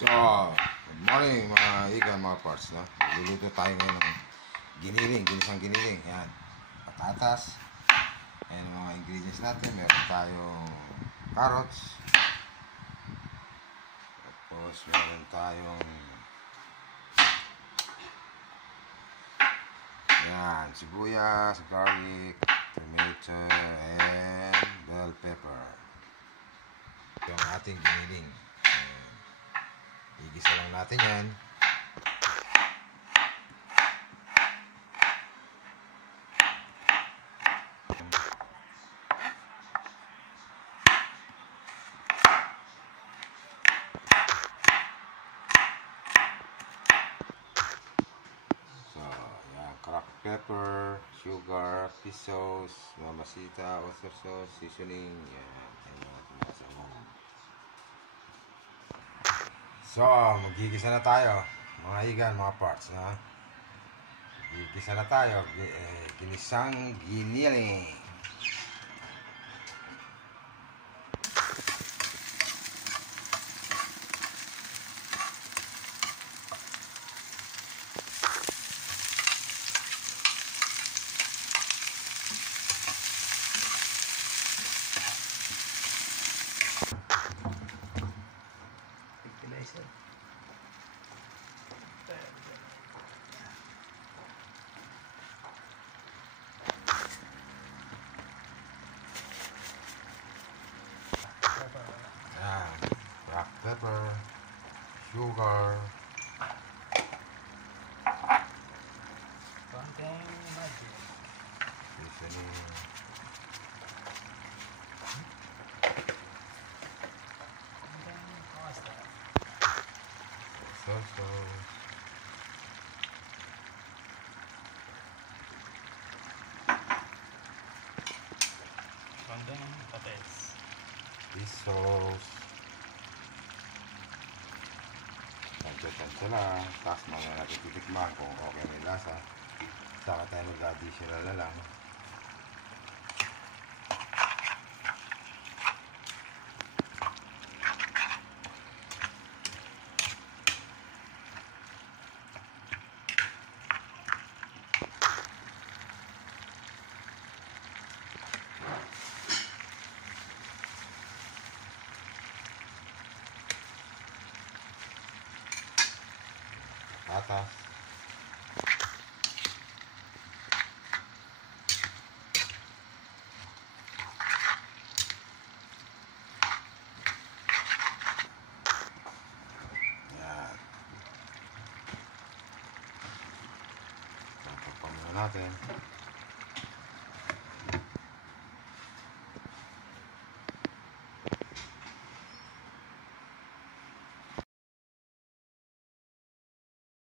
So, good morning mga ikan, mga parts, no? Luluto tayo ngayon ng giniling, ginisang giniling. Yan, patatas. Ayan ang mga ingredients natin. Meron tayong carrots. Tapos meron tayong yan, sibuyas, garlic, tomato, and bell pepper. Ito ang ating giniling. Igisa lang natin yan. So, yan, cracked pepper, sugar, fish sauce, mamasita, oyster sauce, seasoning. Yan, ayan mga sawang. So, magigisa na tayo mga igan, mga parts, na magigisa na tayo. Ginisang giniling. Black pepper, sugar, konting magic, seasoning, konting pasta, soy sauce, konting patis. fish sauce. Tansya lang. Tapos mga natin titikman kung okay na yung lasa. Saka tayo mag-additional na lang. Patas. Yan. Tapos muna natin.